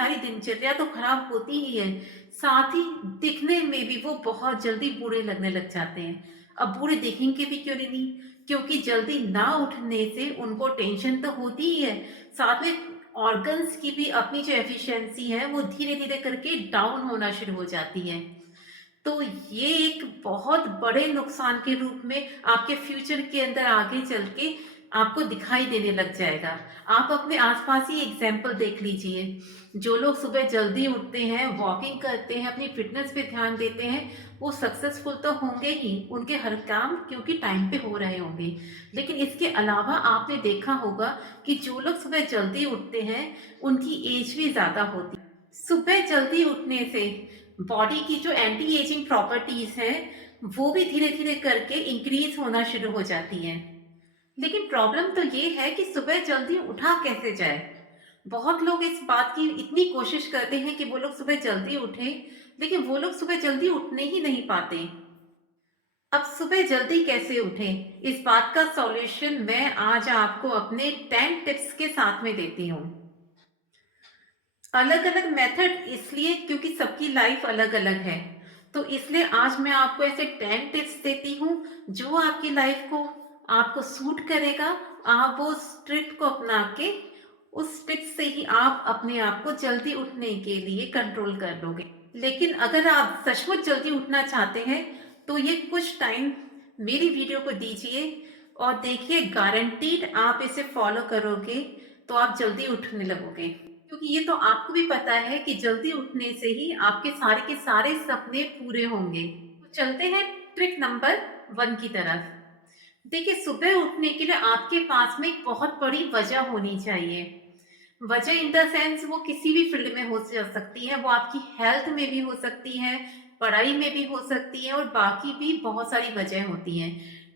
सारी दिनचर्या तो खराब होती ही है, साथ ही दिखने में भी वो बहुत जल्दी बूढ़े लगने लग जाते हैं। अब बूढ़े दिखेंगे भी क्यों नहीं? क्योंकि जल्दी ना उठने से उनको टेंशन तो होती ही है, साथ में ऑर्गन्स की भी अपनी जो एफिशिएंसी है वो धीरे-धीरे करके डाउन होना शुरू हो जाती है। तो ये एक बहुत बड़े नुकसान के रूप में आपके फ्यूचर के अंदर आगे चल के आपको दिखाई देने लग जाएगा। आप अपने आसपास ही एग्जाम्पल देख लीजिए। जो लोग सुबह जल्दी उठते हैं, वॉकिंग करते हैं, अपनी फिटनेस पे ध्यान देते हैं, वो सक्सेसफुल तो होंगे ही, उनके हर काम क्योंकि टाइम पे हो रहे होंगे। लेकिन इसके अलावा आपने देखा होगा कि जो लोग सुबह जल्दी उठते हैं, उनकी एज भी ज़्यादा होती है। सुबह जल्दी उठने से बॉडी की जो एंटी एजिंग प्रॉपर्टीज हैं वो भी धीरे धीरे करके इंक्रीज होना शुरू हो जाती हैं। लेकिन प्रॉब्लम तो ये है कि सुबह जल्दी उठा कैसे जाए। बहुत लोग इस बात की इतनी कोशिश करते हैं कि वो लोग सुबह जल्दी उठें, लेकिन वो लोग सुबह जल्दी उठने ही नहीं पाते। अब सुबह जल्दी कैसे उठें, इस बात का सॉल्यूशन मैं आज आपको अपने 10 टिप्स के साथ में देती हूँ। अलग अलग मेथड इसलिए क्योंकि सबकी लाइफ अलग अलग है, तो इसलिए आज मैं आपको ऐसे 10 टिप्स देती हूँ जो आपकी लाइफ को आपको सूट करेगा। आप वो ट्रिक को अपना के उस टिप्स से ही आप अपने आप को जल्दी उठने के लिए कंट्रोल कर लोगे। लेकिन अगर आप सचमुच जल्दी उठना चाहते हैं तो ये कुछ टाइम मेरी वीडियो को दीजिए और देखिए, गारंटीड आप इसे फॉलो करोगे तो आप जल्दी उठने लगोगे। क्योंकि ये तो आपको भी पता है कि जल्दी उठने से ही आपके सारे के सारे सपने पूरे होंगे। तो चलते हैं ट्रिक नंबर 1 की तरफ। देखिए, सुबह उठने के लिए आपके पास में एक बहुत बड़ी वजह होनी चाहिए। वजह इन द सेंस वो किसी भी फील्ड में हो जा सकती है, वो आपकी हेल्थ में भी हो सकती है, पढ़ाई में भी हो सकती है और बाकी भी बहुत सारी वजह होती हैं।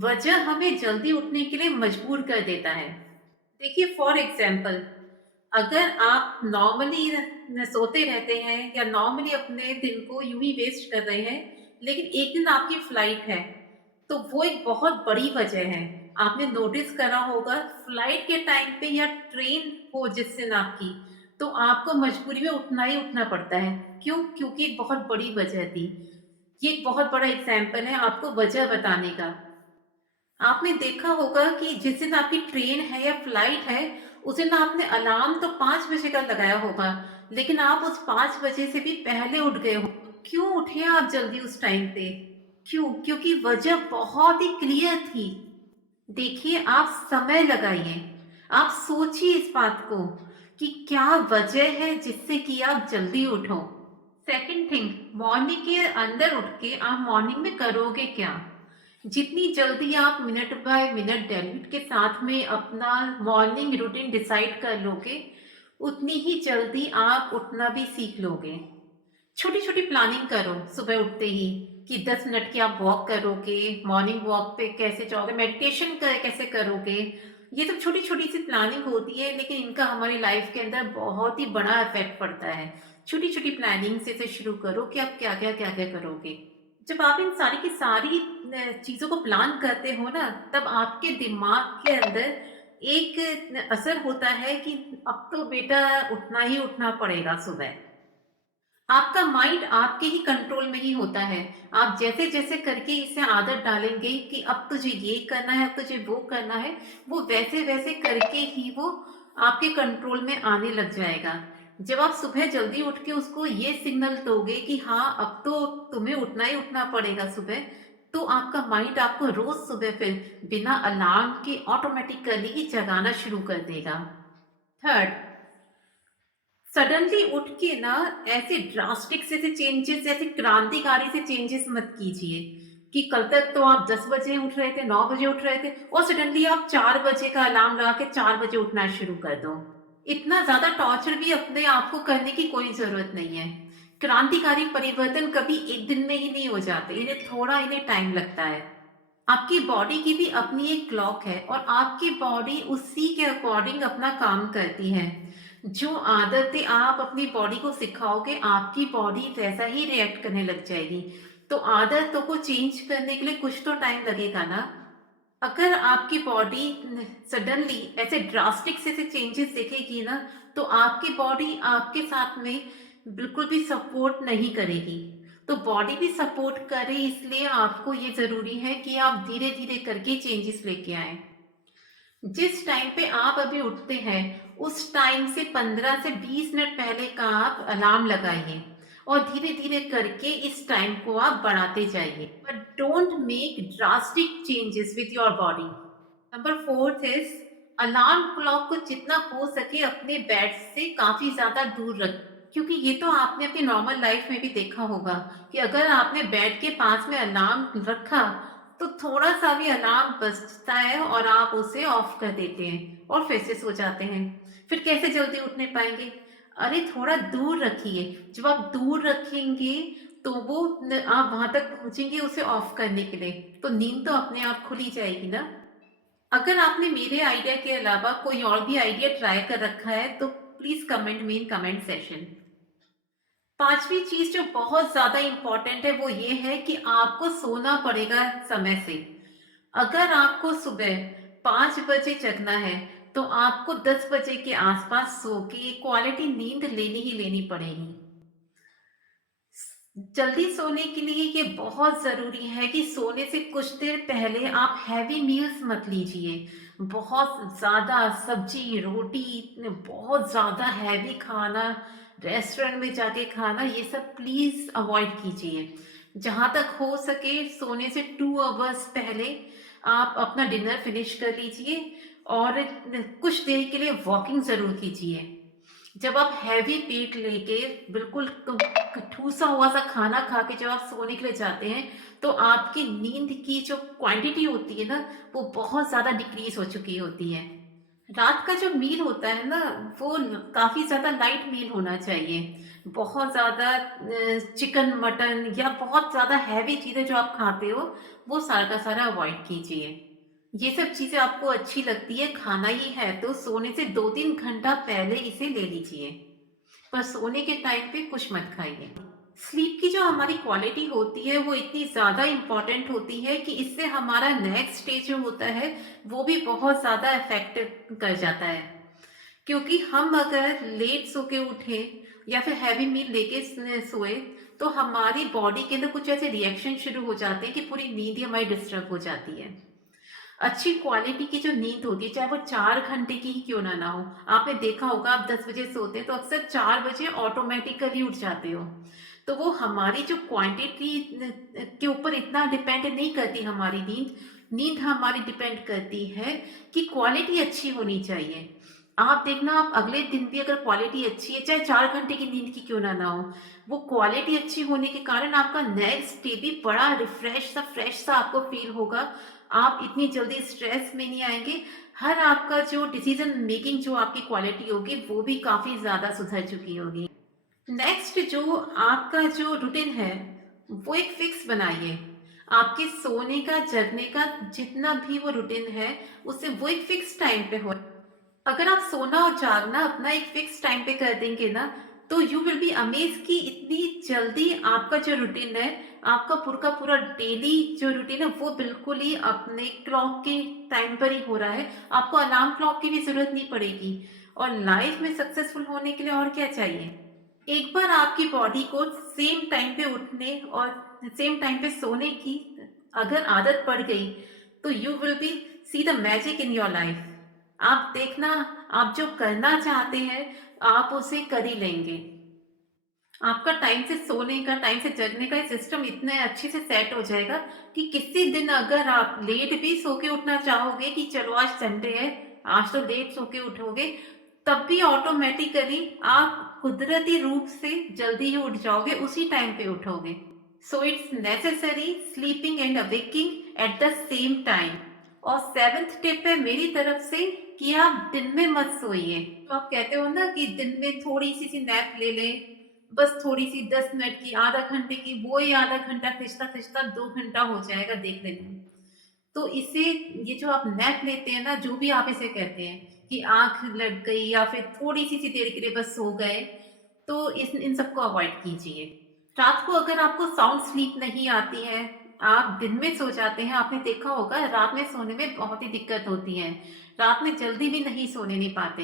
वजह हमें जल्दी उठने के लिए मजबूर कर देता है। देखिए, फॉर एग्जाम्पल, अगर आप नॉर्मली सोते रहते हैं या नॉर्मली अपने दिन को यूं ही वेस्ट कर रहे हैं, लेकिन एक दिन आपकी फ्लाइट है, तो वो एक बहुत बड़ी वजह है। आपने नोटिस करा होगा, फ्लाइट के टाइम पे या ट्रेन हो जिस दिन आपकी, तो आपको मजबूरी में उठना ही उठना पड़ता है। क्यों? क्योंकि एक बहुत बड़ी वजह थी। ये एक बहुत बड़ा एग्जाम्पल है आपको वजह बताने का। आपने देखा होगा कि जिस दिन आपकी ट्रेन है या फ्लाइट है, उस दिन आपने अलार्म तो 5 बजे का लगाया होगा, लेकिन आप उस 5 बजे से भी पहले उठ गए हो। क्यों उठे आप जल्दी उस टाइम पे? क्यों? क्योंकि वजह बहुत ही क्लियर थी। देखिए, आप समय लगाइए, आप सोचिए इस बात को कि क्या वजह है जिससे कि आप जल्दी उठो। सेकंड थिंग, मॉर्निंग के अंदर उठ के आप मॉर्निंग में करोगे क्या? जितनी जल्दी आप मिनट बाय मिनट डेली के साथ में अपना मॉर्निंग रूटीन डिसाइड कर लोगे, उतनी ही जल्दी आप उठना भी सीख लोगे। छोटी छोटी प्लानिंग करो सुबह उठते ही कि 10 मिनट की आप वॉक करोगे, मॉर्निंग वॉक पे कैसे जाओगे, मेडिटेशन कैसे करोगे। ये सब छोटी छोटी सी प्लानिंग होती है, लेकिन इनका हमारी लाइफ के अंदर बहुत ही बड़ा इफेक्ट पड़ता है। छोटी छोटी प्लानिंग से शुरू करो कि आप क्या क्या करोगे। जब आप इन सारी की सारी चीजों को प्लान करते हो ना, तब आपके दिमाग के अंदर एक असर होता है कि अब तो बेटा उठना ही उठना पड़ेगा सुबह। आपका माइंड आपके ही कंट्रोल में ही होता है। आप जैसे जैसे करके इसे आदत डालेंगे कि अब तुझे ये करना है, अब तुझे वो करना है, वो वैसे वैसे करके ही वो आपके कंट्रोल में आने लग जाएगा। जब आप सुबह जल्दी उठ के उसको ये सिग्नल दोगे कि हाँ, अब तो तुम्हें उठना ही उठना पड़ेगा सुबह, तो आपका माइंड आपको रोज सुबह फिर बिना अलार्म के ऑटोमेटिकली ही जगाना शुरू कर देगा। थर्ड, सडनली उठ के ना ऐसे ड्रास्टिक से चेंजेस, ऐसे क्रांतिकारी से चेंजेस मत कीजिए कि कल तक तो आप 10 बजे उठ रहे थे, 9 बजे उठ रहे थे और सडनली आप 4 बजे का अलार्म लगा के 4 बजे उठना शुरू कर दो। इतना ज्यादा टॉर्चर भी अपने आप को करने की कोई जरूरत नहीं है। क्रांतिकारी परिवर्तन कभी एक दिन में ही नहीं हो जाते, इन्हें टाइम लगता है। आपकी बॉडी की भी अपनी एक क्लॉक है और आपकी बॉडी उसी के अकॉर्डिंग अपना काम करती है। जो आदतें आप अपनी बॉडी को सिखाओगे, आपकी बॉडी वैसा ही रिएक्ट करने लग जाएगी। तो आदतों को चेंज करने के लिए कुछ तो टाइम लगेगा ना। अगर आपकी बॉडी सडनली ऐसे ड्रास्टिक से चेंजेस देखेगी ना, तो आपकी बॉडी आपके साथ में बिल्कुल भी सपोर्ट नहीं करेगी। तो बॉडी भी सपोर्ट करे, इसलिए आपको ये ज़रूरी है कि आप धीरे-धीरे करके चेंजेस लेके आएँ। जिस टाइम पे आप अभी उठते हैं, उस टाइम से 15 से 20 मिनट पहले का आप अलार्म लगाइए और धीरे-धीरे करके इस टाइम को आप बढ़ाते जाइए। But don't make drastic changes with your body. Number 4th is alarm clock को जितना हो सके अपने बेड से काफ़ी ज़्यादा दूर रखें। क्योंकि ये तो आपने अपनी नॉर्मल लाइफ में भी देखा होगा कि अगर आपने बेड के पास में अलार्म रखा, तो थोड़ा-सा भी अलार्म बजता है और आप उसे ऑफ कर देते हैं और फिर से सो जाते हैं। फिर कैसे जल्दी उठ नहीं पाएँगे? अरे थोड़ा दूर रखिए, जब आप दूर रखेंगे तो वो आप वहाँ तक पहुँचेंगे उसे ऑफ करने के लिए, तो नींद तो अपने आप खुल ही जाएगी ना। अगर आपने मेरे आइडिया के अलावा कोई और भी आइडिया ट्राई कर रखा है तो please comment me in comment session. पांचवी चीज जो बहुत ज्यादा इंपॉर्टेंट है वो ये है कि आपको सोना पड़ेगा समय से। अगर आपको सुबह 5 बजे जगना है तो आपको 10 बजे के आसपास सो के क्वालिटी नींद लेनी ही लेनी पड़ेगी। जल्दी सोने के लिए ये बहुत ज़रूरी है कि सोने से कुछ देर पहले आप हैवी मील्स मत लीजिए। बहुत ज़्यादा सब्जी, रोटी, बहुत ज़्यादा हैवी खाना, रेस्टोरेंट में जाके खाना, ये सब प्लीज़ अवॉइड कीजिए। जहाँ तक हो सके सोने से 2 आवर्स पहले आप अपना डिनर फिनिश कर लीजिए और कुछ देर के लिए वॉकिंग ज़रूर कीजिए। जब आप हैवी पेट लेके बिल्कुल ठूसा हुआ सा खाना खा के जब आप सोने के लिए जाते हैं, तो आपकी नींद की जो क्वांटिटी होती है ना, वो बहुत ज़्यादा डिक्रीज हो चुकी होती है। रात का जो मील होता है ना, वो काफ़ी ज़्यादा लाइट मील होना चाहिए। बहुत ज़्यादा चिकन, मटन या बहुत ज़्यादा हैवी चीज़ें जो आप खाते हो, वो सारा का सारा अवॉइड कीजिए। ये सब चीज़ें आपको अच्छी लगती है, खाना ही है तो सोने से 2-3 घंटा पहले इसे ले लीजिए, पर सोने के टाइम पे कुछ मत खाइए। स्लीप की जो हमारी क्वालिटी होती है वो इतनी ज़्यादा इम्पॉर्टेंट होती है कि इससे हमारा नेक्स्ट स्टेज जो होता है वो भी बहुत ज़्यादा इफेक्टिव कर जाता है। क्योंकि हम अगर लेट सो के उठे या फिर हैवी मील लेके सोए, तो हमारी बॉडी के अंदर कुछ ऐसे रिएक्शन शुरू हो जाते हैं कि पूरी नींद ही हमारी डिस्टर्ब हो जाती है। अच्छी क्वालिटी की जो नींद होती है, चाहे वो 4 घंटे की ही क्यों ना हो, आपने देखा होगा आप 10 बजे सोते हैं तो अक्सर 4 बजे ऑटोमेटिकली उठ जाते हो। तो वो हमारी जो क्वांटिटी के ऊपर इतना डिपेंड नहीं करती हमारी नींद। नींद हमारी डिपेंड करती है कि क्वालिटी अच्छी होनी चाहिए। आप देखना, आप अगले दिन भी अगर क्वालिटी अच्छी है, चाहे 4 घंटे की नींद की क्यों ना हो, वो क्वालिटी अच्छी होने के कारण आपका नेक्स्ट डे भी बड़ा रिफ्रेश सा, फ्रेश सा आपको फील होगा। आप इतनी जल्दी स्ट्रेस में नहीं आएंगे। हर आपका जो डिसीजन मेकिंग जो आपकी क्वालिटी होगी वो भी काफ़ी ज़्यादा सुधर चुकी होगी। नेक्स्ट जो आपका जो रूटीन है वो एक फिक्स बनाइए। आपके सोने का, जगने का जितना भी वो रूटीन है, उससे वो एक फिक्स टाइम पे हो। अगर आप सोना और जागना अपना एक फिक्स टाइम पे कर देंगे ना, तो यू विल बी अमेज कि इतनी जल्दी आपका जो रूटीन है, आपका पूरा का पूरा डेली जो रूटीन है वो बिल्कुल ही अपने क्लॉक के टाइम पर ही हो रहा है। आपको अलार्म क्लॉक की भी जरूरत नहीं पड़ेगी। और लाइफ में सक्सेसफुल होने के लिए और क्या चाहिए? एक बार आपकी बॉडी को सेम टाइम पे उठने और सेम टाइम पे सोने की अगर आदत पड़ गई, तो you will be see the magic in your life. आप देखना, आप जो करना चाहते हैं आप उसे कर ही लेंगे। आपका टाइम से सोने का, टाइम से जगने का सिस्टम इतने अच्छे से सेट हो जाएगा कि किसी दिन अगर आप लेट भी सो के उठना चाहोगे कि चलो आज संडे है, आज तो लेट सो के उठोगे, तब भी ऑटोमेटिकली आप कुदरती रूप से जल्दी ही उठ जाओगे, उसी टाइम पे उठोगे। So it's necessary sleeping and awakening at the same time. और 7th टिप है मेरी तरफ से कि आप दिन में मत सोइए। तो आप कहते हो ना कि दिन में थोड़ी सी नैप ले लें, बस थोड़ी सी 10 मिनट की, आधा घंटे की, वो ही आधा घंटा खिंचता खिंचता 2 घंटा हो जाएगा, देख लेना। तो इसे, ये जो आप नैप लेते हैं ना, जो भी आप इसे कहते हैं कि आंख लग गई या फिर थोड़ी सी देर के लिए बस सो गए, तो इस इन सबको अवॉइड कीजिए। रात को अगर आपको साउंड स्लीप नहीं आती है, आप दिन में सो जाते हैं, आपने देखा होगा रात में सोने में बहुत ही दिक्कत होती है, रात में जल्दी भी नहीं सोने नहीं पाते।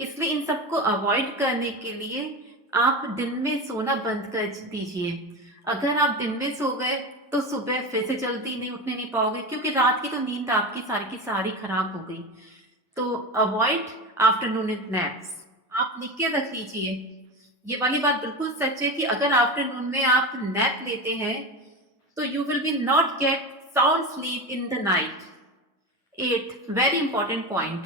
इसलिए इन सबको अवॉइड करने के लिए आप दिन में सोना बंद कर दीजिए। अगर आप दिन में सो गए तो सुबह फिर से जल्दी नहीं उठने नहीं पाओगे, क्योंकि रात की तो नींद आपकी सारी की सारी खराब हो गई। तो अवॉइड आफ्टरनून नैप्स। आप लिख के रख लीजिए। ये वाली बात बिल्कुल सच है कि अगर आफ्टरनून में आप नैप लेते हैं तो you will B not gate sound sleep in the night. 8 very important point,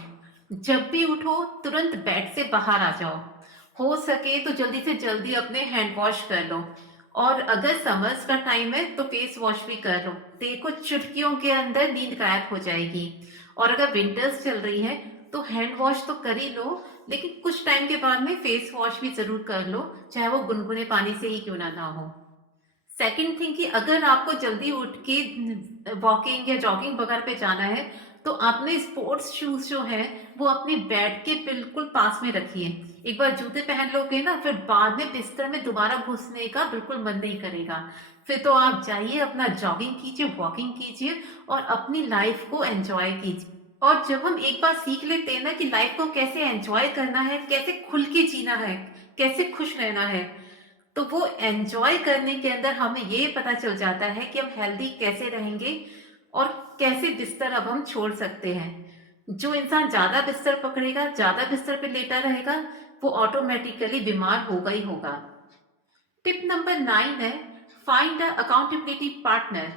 जब भी उठो तुरंत बेड से बाहर आ जाओ। हो सके तो जल्दी से जल्दी अपने हैंड वॉश कर लो, और अगर समर्स का टाइम है तो फेस वॉश भी कर लो। देखो चुटकियों के अंदर नींद गायब हो जाएगी। और अगर विंटर्स चल रही है तो हैंड वॉश तो कर ही लो, लेकिन कुछ टाइम के बाद में फेस वॉश भी जरूर कर लो, चाहे वो गुनगुने पानी से ही क्यों ना हो। सेकंड थिंग कि अगर आपको जल्दी उठ के वॉकिंग या जॉगिंग वगैरह पे जाना है तो आपने स्पोर्ट्स शूज जो है वो अपने बेड के बिल्कुल पास में रखिए। एक बार जूते पहन लोगे ना, फिर बाद में बिस्तर में दोबारा घुसने का बिल्कुल मन नहीं करेगा। फिर तो आप जाइए, अपना जॉगिंग कीजिए, वॉकिंग कीजिए और अपनी लाइफ को एंजॉय कीजिए। और जब हम एक बार सीख लेते हैं ना कि लाइफ को कैसे एंजॉय करना है, कैसे खुल के जीना है, कैसे खुश रहना है, तो वो एन्जॉय करने के अंदर हमें ये पता चल जाता है कि हम हेल्दी कैसे रहेंगे और कैसे बिस्तर अब हम छोड़ सकते हैं। जो इंसान ज़्यादा बिस्तर पकड़ेगा, ज़्यादा बिस्तर पे लेटा रहेगा, वो ऑटोमेटिकली बीमार होगा ही होगा। टिप नंबर 9 है, फाइंड अ अकाउंटेबिलिटी पार्टनर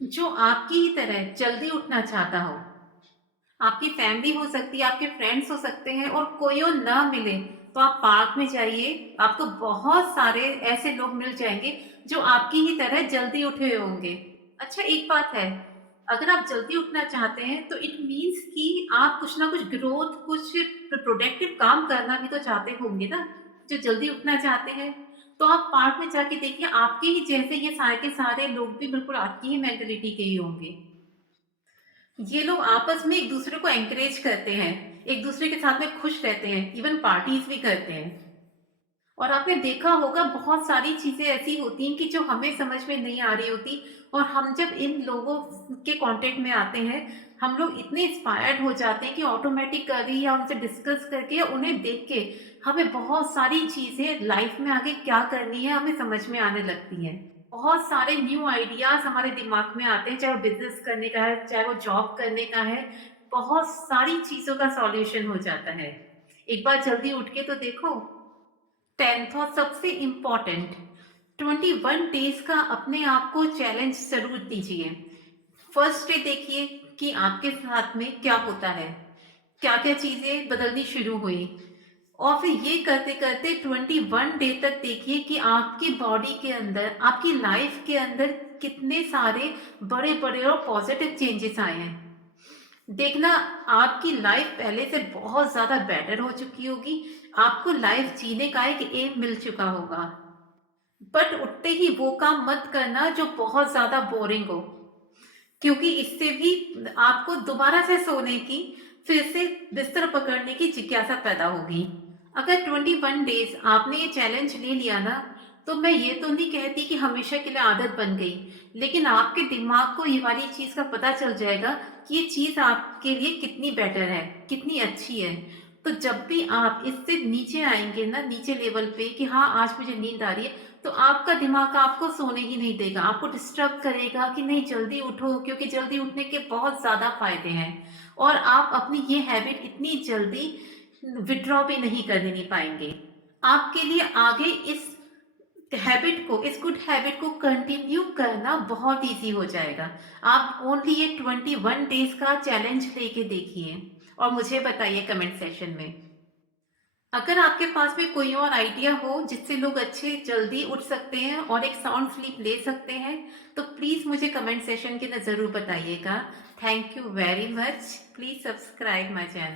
जो आपकी ही तरह जल्दी उठना चाहता हो। आपकी फैमिली हो सकती है, आपके फ्रेंड्स हो सकते हैं, और कोई और ना मिले तो आप पार्क में जाइए, आपको बहुत सारे ऐसे लोग मिल जाएंगे जो आपकी ही तरह जल्दी उठे हुए होंगे। अच्छा एक बात है, अगर आप जल्दी उठना चाहते हैं तो इट मीन्स कि आप कुछ ना कुछ ग्रोथ, कुछ प्रोडक्टिव काम करना भी तो चाहते होंगे ना। जो जल्दी उठना चाहते हैं तो आप पार्क में जाके देखिए, आपके ही जैसे ये सारे के सारे लोग भी बिल्कुल आपकी ही मेंटेलिटी के ही होंगे। ये लोग आपस में एक दूसरे को एनकरेज करते हैं, एक दूसरे के साथ में खुश रहते हैं, इवन पार्टीज भी करते हैं। और आपने देखा होगा बहुत सारी चीजें ऐसी होती हैं कि जो हमें समझ में नहीं आ रही होती, और हम जब इन लोगों के कांटेक्ट में आते हैं हम लोग इतने इंस्पायर्ड हो जाते हैं कि ऑटोमेटिकली या उनसे डिस्कस करके या उन्हें देख के हमें बहुत सारी चीजें लाइफ में आगे क्या करनी है हमें समझ में आने लगती हैं। बहुत सारे न्यू आइडियाज हमारे दिमाग में आते हैं, चाहे वो बिजनेस करने का है, चाहे वो जॉब करने का है, बहुत सारी चीजों का सॉल्यूशन हो जाता है। एक बार जल्दी उठ के तो देखो। 10th और सबसे इम्पोर्टेंट, 21 डेज का अपने आप को चैलेंज जरूर दीजिए। फर्स्ट डे देखिए कि आपके साथ में क्या होता है, क्या क्या चीजें बदलनी शुरू हुई, और फिर ये करते करते 21 डे तक देखिए कि आपकी बॉडी के अंदर, आपकी लाइफ के अंदर कितने सारे बड़े बड़े और पॉजिटिव चेंजेस आए हैं। देखना, आपकी लाइफ पहले से बहुत ज्यादा बेटर हो चुकी होगी, आपको लाइफ जीने का एक एम मिल चुका होगा। बट उठते ही वो काम मत करना जो बहुत ज्यादा बोरिंग हो, क्योंकि इससे भी आपको दोबारा से सोने की, फिर से बिस्तर पकड़ने की जिज्ञासा पैदा होगी। अगर 21 डेज आपने ये चैलेंज ले लिया ना, तो मैं ये तो नहीं कहती कि हमेशा के लिए आदत बन गई, लेकिन आपके दिमाग को ये वाली चीज का पता चल जाएगा कि ये चीज आपके लिए कितनी बेटर है, कितनी अच्छी है। तो जब भी आप इससे नीचे आएंगे ना, नीचे लेवल पे, कि हाँ आज मुझे नींद आ रही है, तो आपका दिमाग आपको सोने ही नहीं देगा, आपको डिस्टर्ब करेगा कि नहीं जल्दी उठो, क्योंकि जल्दी उठने के बहुत ज्यादा फायदे हैं। और आप अपनी ये हैबिट इतनी जल्दी विड्रॉ भी नहीं करने नहीं पाएंगे। आपके लिए आगे इस हैबिट को, इस गुड हैबिट को कंटिन्यू करना बहुत इजी हो जाएगा। आप ओनली ये 21 डेज का चैलेंज लेके देखिए और मुझे बताइए कमेंट सेशन में। अगर आपके पास में कोई और आइडिया हो जिससे लोग अच्छे जल्दी उठ सकते हैं और एक साउंड स्लीप ले सकते हैं, तो प्लीज मुझे कमेंट सेशन के अंदर जरूर बताइएगा। Thank you very much. Please subscribe my channel.